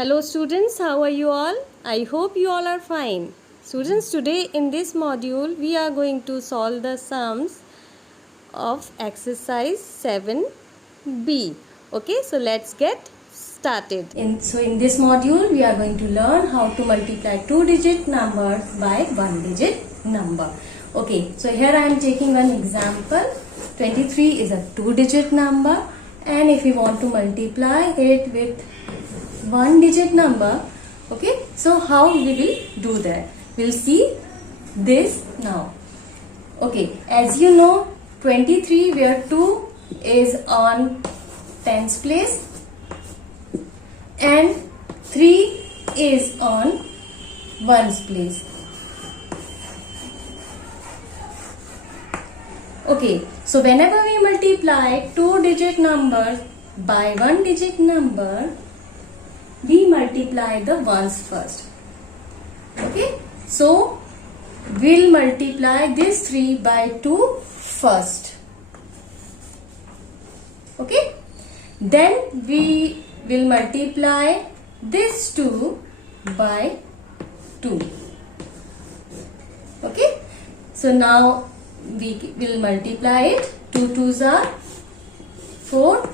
Hello students, how are you all? I hope you all are fine. Students, today in this module we are going to solve the sums of exercise 7b. Okay, so let's get started. In this module we are going to learn how to multiply two-digit numbers by one-digit number. Okay, so here I am taking one example. 23 is a two-digit number, and if we want to multiply it with one-digit number, okay, so how we will do that? We'll see this now. Okay, as you know, 23 where 2 is on tens place and 3 is on ones place. Okay, so whenever we multiply two-digit numbers by one-digit number, we multiply the ones first. Okay, so we'll multiply this 3 by 2 first. Okay, then we will multiply this 2 by 2. Okay, so now we will multiply it. 2 2s are 4,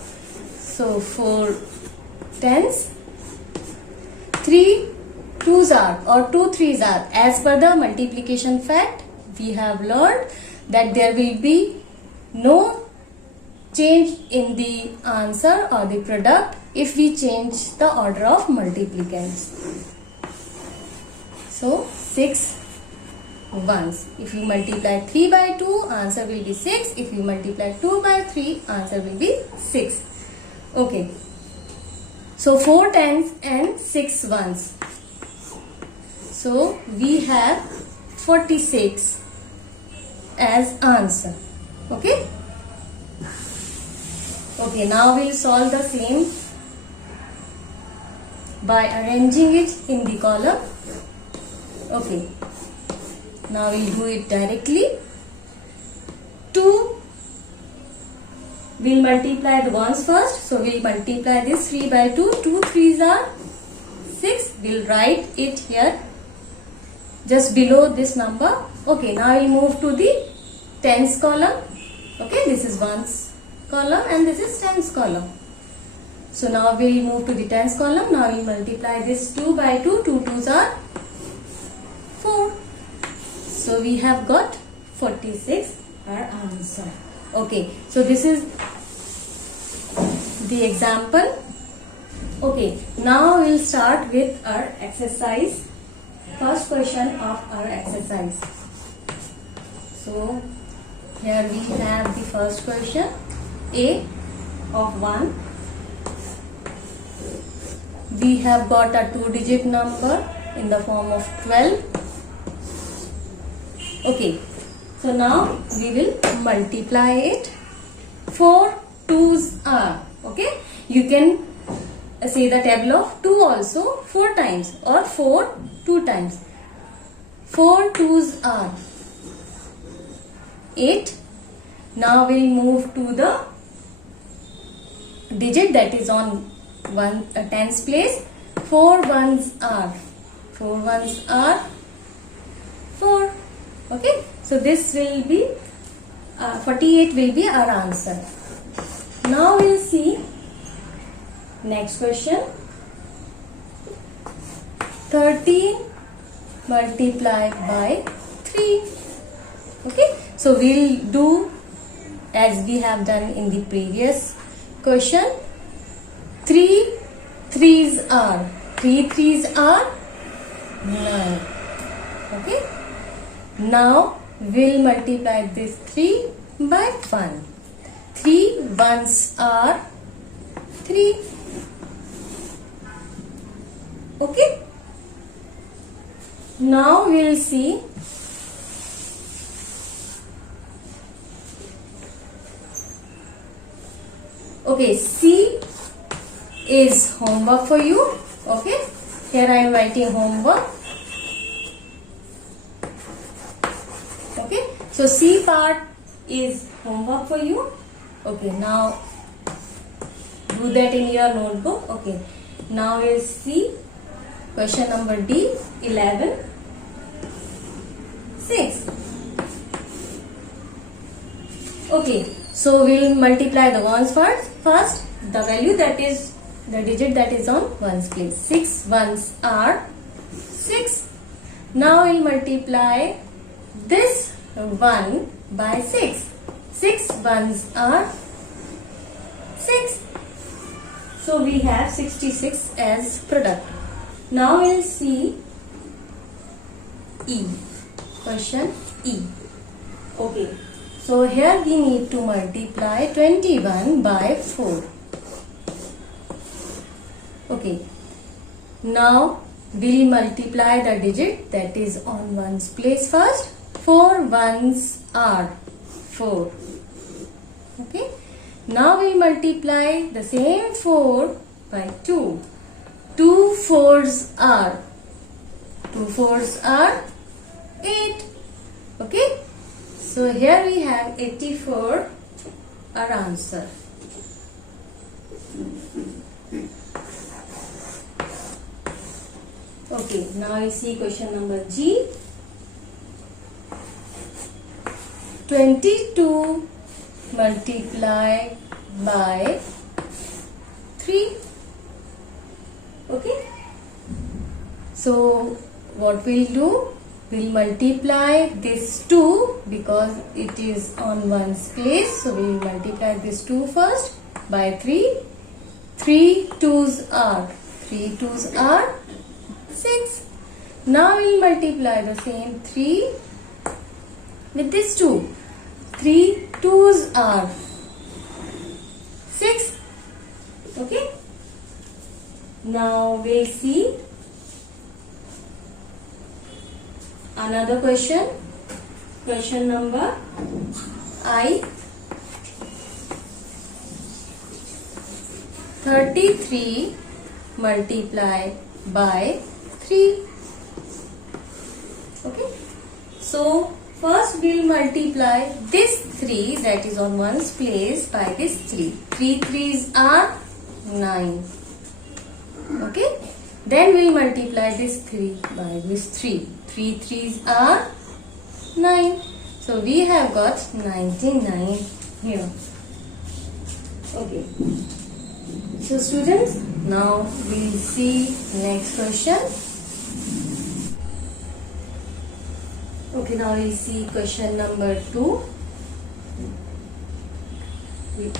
so 4 tens. 3 2s are or 2 3s are. As per the multiplication fact, we have learned that there will be no change in the answer or the product if we change the order of multiplicants. So 6 ones. If you multiply 3 by 2, answer will be 6. If you multiply 2 by 3, answer will be 6. Okay. So 4 tens and 6 ones. So we have 46 as answer. Okay. Okay, now we'll solve the same by arranging it in the column. Okay. Now we'll do it directly. 2 we'll multiply the ones first. So we'll multiply this 3 by 2. 2 3s are 6. We'll write it here just below this number. Okay, now we move to the tens column. Okay, this is ones column and this is tens column. So now we'll move to the tens column. Now we'll multiply this 2 by 2. 2 2s are 4. So we have got 46 our answer. Okay, so this is the example. Okay, now we'll start with our exercise. First question of our exercise. So here we have the first question. A of 1. We have got a two-digit number in the form of 12. Okay. So now we will multiply it. 4 2s are. Okay. You can say the table of 2 also 4 times or 4 2 times. 4 2s are 8. Now we'll move to the digit that is on tens place. 4 ones are 4. Okay, so this will be 48 will be our answer. Now we'll see next question. 13 multiplied by 3. Okay, so we'll do as we have done in the previous question. 3 3s are 9. Okay. Now we'll multiply this 3 by 1. 3 ones are 3. Okay. Now we'll see okay, C is homework for you. Okay. Here I am writing homework. Okay, so C part is homework for you. Okay, now do that in your notebook. Okay, Now we'll see question number D, 11, 6. Okay, so we'll multiply the ones first. First, the value that is the digit that is on ones place. 6 ones are 6. Now we'll multiply this 1 by 6. 6 ones are 6. So we have 66 as product. Now we'll see E. Question E. Okay. So here we need to multiply 21 by 4. Okay. Now we'll multiply the digit that is on ones place first. 4 ones are 4. Okay. Now we multiply the same 4 by 2. 2 fours are 8. Okay. So here we have 84 our answer. Okay, now we see question number G. 22 multiply by 3. Okay. So what we'll do? We'll multiply this 2 because it is on ones place. So we'll multiply this 2 first by 3. 3 2s are 6. Now we'll multiply the same 3 with this 2. 3 2s are 6. Okay. Now we'll see another question. Question number I. 33 multiply by 3. Okay. So first we'll multiply this 3 that is on ones place by this 3. 3 3s are 9. Okay. Then we'll multiply this 3 by this 3. 3 3s are 9. So we have got 99 here. Okay. So students, now we'll see next question. Okay, now we'll see question number 2. With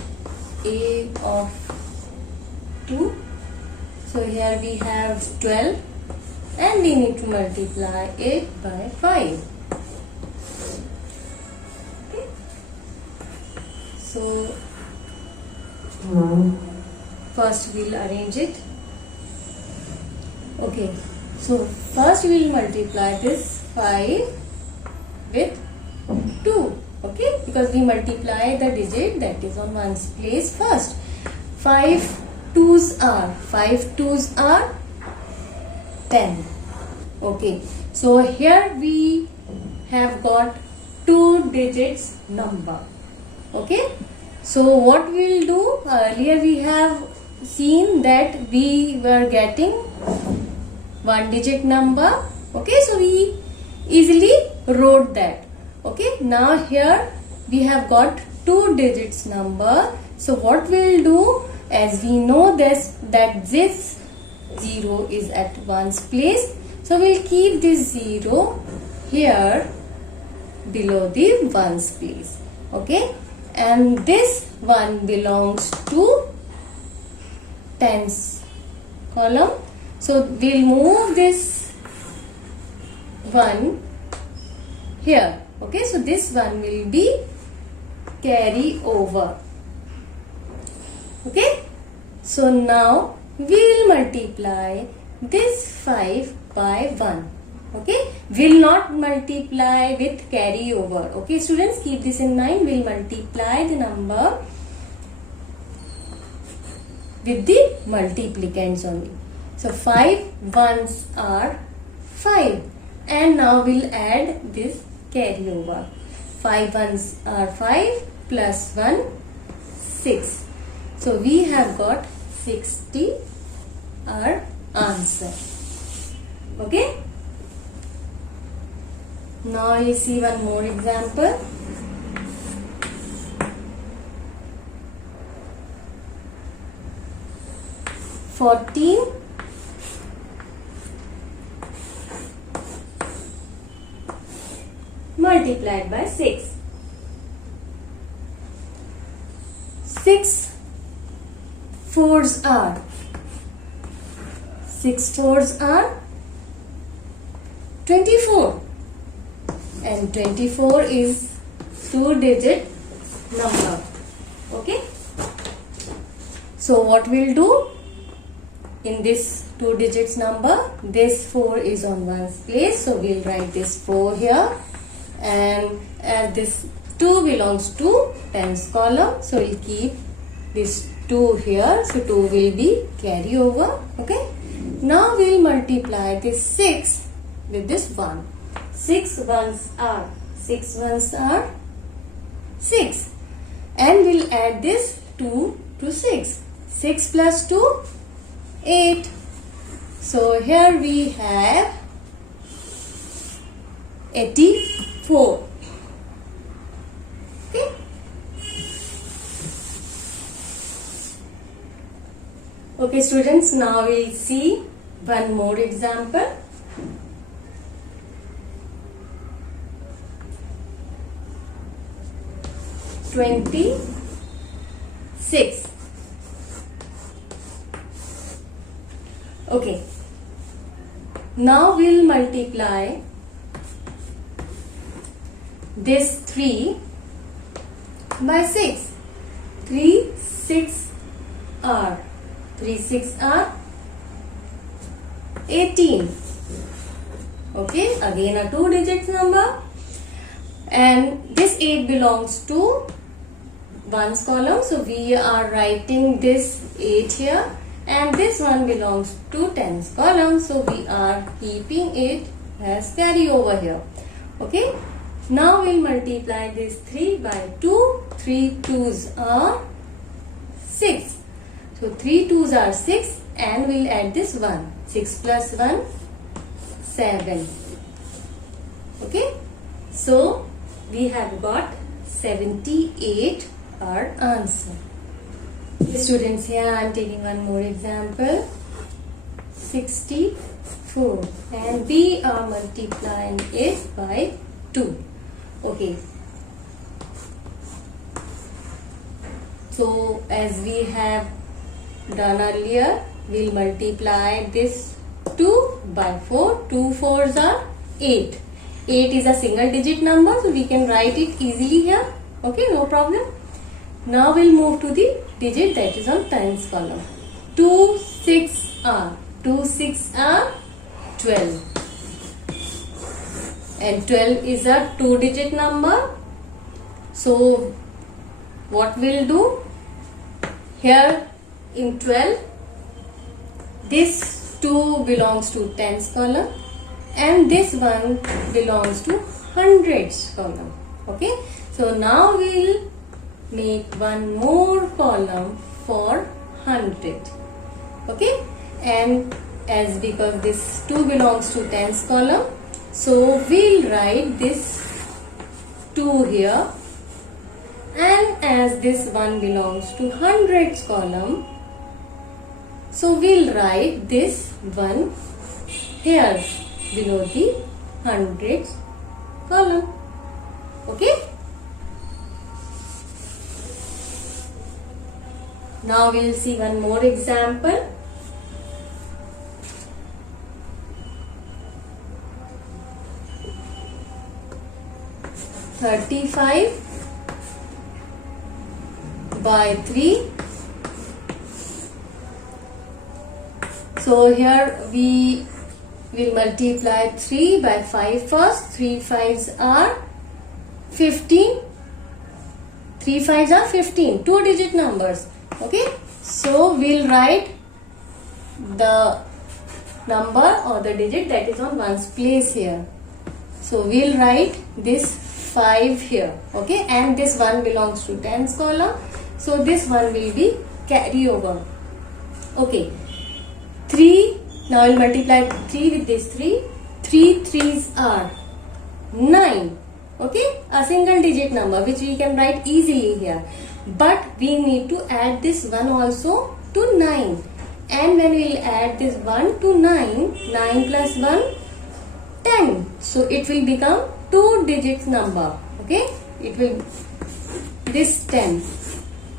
A of 2. So here we have 12 and we need to multiply it by 5. Okay. So first we'll arrange it. Okay. So first we'll multiply this 5 with 2. Okay. Because we multiply the digit that is on ones place first. 5 2s are 10. Okay. So here we have got 2 digits number. Okay. So what we will do, earlier we have seen that we were getting 1 digit number. Okay. So we easily wrote that. Okay. Now here we have got 2 digits number. So what we will do, as we know this that this 0 is at ones place, so we'll keep this 0 here below the ones place. Okay. And this one belongs to tens column. So we'll move this one here. Okay. So this one will be carry over. Okay. So now we will multiply this 5 by 1. Okay. Will not multiply with carry over. Okay students, keep this in mind. We'll multiply the number with the multiplicants only. So 5 ones are 5. And now we'll add this carry over. 5 ones are 5 plus 1 6. So we have got 65. our answer. Okay. Now you see one more example. Fourteen multiplied by 6. 6 fours are 24, and 24 is 2-digit number. Okay, so what we'll do in this 2 digits number, this 4 is on ones place, so we'll write this 4 here, and as this 2 belongs to tens column, so we'll keep this 2 here, so 2 will be carry over. Okay, now we'll multiply this 6 with this 1. 6 ones are 6, and we'll add this 2 to 6. 6 plus 2, 8. So here we have 84. Okay. Okay students, now we'll see one more example. (26). Okay, now we'll multiply this 3 by 6. 3 6 are 18. Okay, again a 2-digit number, and this 8 belongs to ones column, so we are writing this 8 here, and this one belongs to tens column, so we are keeping it as carry over here. Okay, now we'll multiply this 3 by 2. 3 2s are 6, so 3 2s are 6, and we'll add this 1. 6 plus 1, 7. Okay, so we have got 78 our answer. Students, here I am taking one more example. 64, and we are multiplying it by 2. Okay, so as we have done earlier, we'll multiply this 2 by 4. 2 4s are 8. 8 is a single digit number, so we can write it easily here. Okay, no problem. Now we'll move to the digit that is on tens column. 2 6 are 12, and 12 is a 2-digit number. So what we'll do here in 12, this 2 belongs to tens column, and this one belongs to hundreds column. Okay, so now we'll make one more column for 100. Okay, and as because this 2 belongs to tens column, so we'll write this 2 here, and as this one belongs to hundreds column, so we'll write this one here below the hundreds column. Okay, now we'll see one more example. 35 by 3. So here we will multiply 3 by 5 first. 3 5s are 15. 3 5s are 15, 2-digit numbers. Okay, so we'll write the number or the digit that is on ones place here. So we'll write this 5 here. Okay, and this one belongs to tens column, so this one will be carry over. Okay, 3. Now I will multiply 3 with this 3. 3 3s are 9. Okay, a single digit number which we can write easily here. But we need to add this 1 also to 9. And when we will add this 1 to 9, 9 plus 1, 10. So it will become 2 digit number. Okay, it will this 10.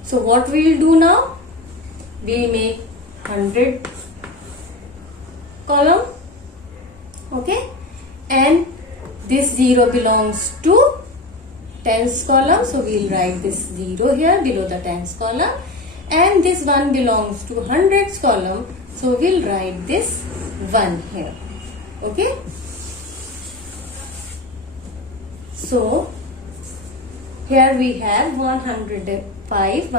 So what we will do now? We will make 100 column. Okay, and this 0 belongs to tens column, so we will write this 0 here below the tens column, and this 1 belongs to hundreds column, so we will write this 1 here. Okay, so here we have 105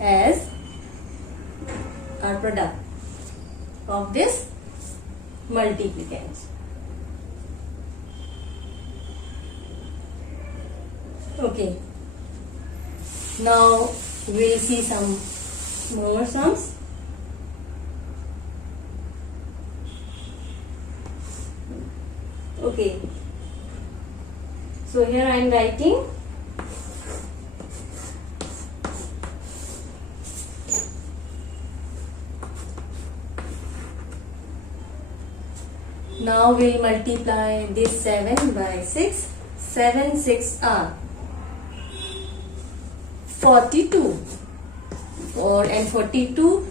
as our product of this multiplicand. Okay, now we'll see some more sums. Okay, so here I am writing now we'll multiply this 7 by 6. 7 6 are 42, and 42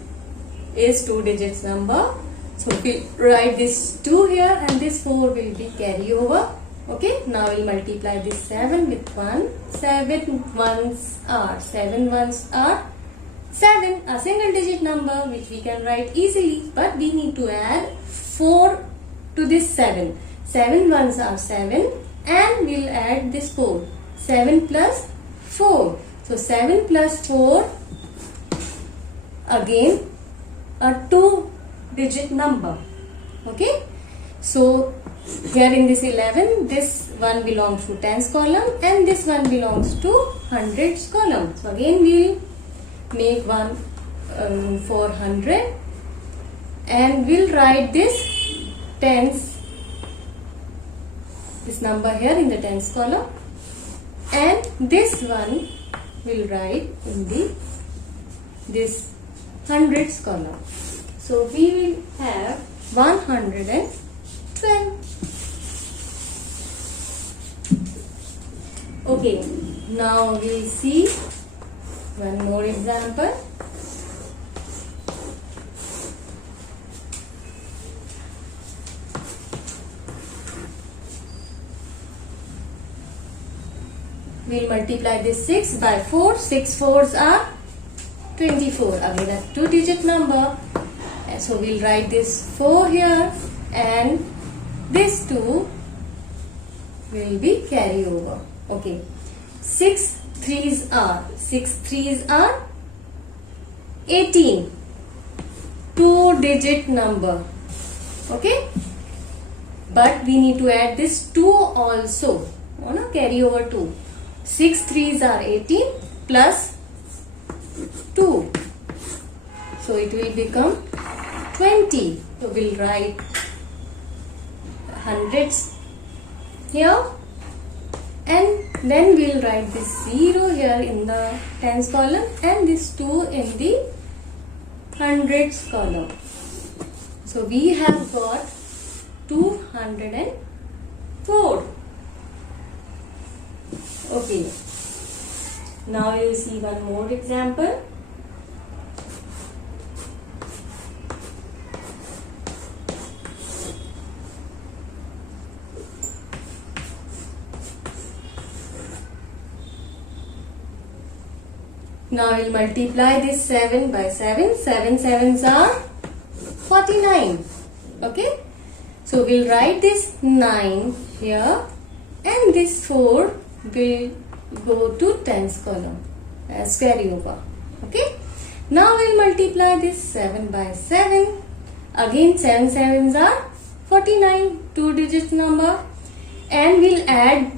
is 2 digits number, so we'll write this 2 here and this 4 will be carry over. Okay, now we'll multiply this 7 with 1. 7 ones are 7, a single digit number which we can write easily, but we need to add 4 to this 7. 7 ones are 7, and we'll add this 4. 7 plus 4. So 7 plus 4, again a 2 digit number. Okay, so here in this 11, this one belongs to tens column and this one belongs to hundreds column. So again we will make one 400, and we'll write this tens, this number here in the tens column, and this one will write in this hundreds column. So we will have 112. Okay, now we'll see one more example. We'll multiply this 6 by 4. 6 fours are 24. Again a 2 digit number. So we'll write this 4 here, and this 2 will be carry over. Okay. 6 threes are 18. 2 digit number. Okay. But we need to add this 2 also. Carry over 2. 6 threes are 18 plus 2. So it will become 20. So we'll write hundreds here, and then we'll write this 0 here in the tens column and this 2 in the hundreds column. So we have got 204. Okay, now you will see one more example. Now we will multiply this 7 by 7. 7 sevens are 49. Okay, so we'll write this 9 here, and this 4 will go to tens column as carry over. Okay, now we'll multiply this 7 by 7. Again 7 sevens are 49, 2 digit number, and we'll add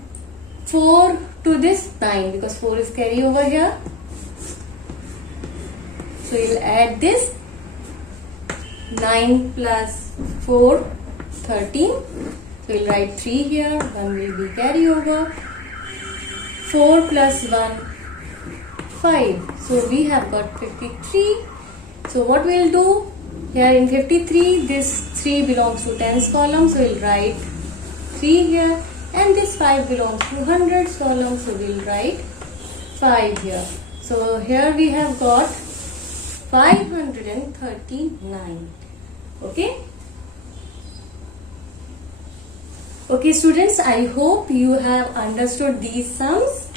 4 to this 9 because 4 is carry over here. So we'll add this 9 plus 4, 13. So we'll write 3 here, 1 will be carry over. 4 plus 1, 5. So we have got 53. So what we'll do, here in 53, this 3 belongs to tens column, so we'll write 3 here, and this 5 belongs to hundreds column, so we'll write 5 here. So here we have got 539. Okay. Okay students, I hope you have understood these sums.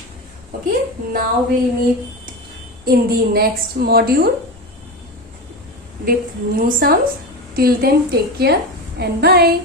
Okay, now we'll meet in the next module with new sums. Till then, take care and bye.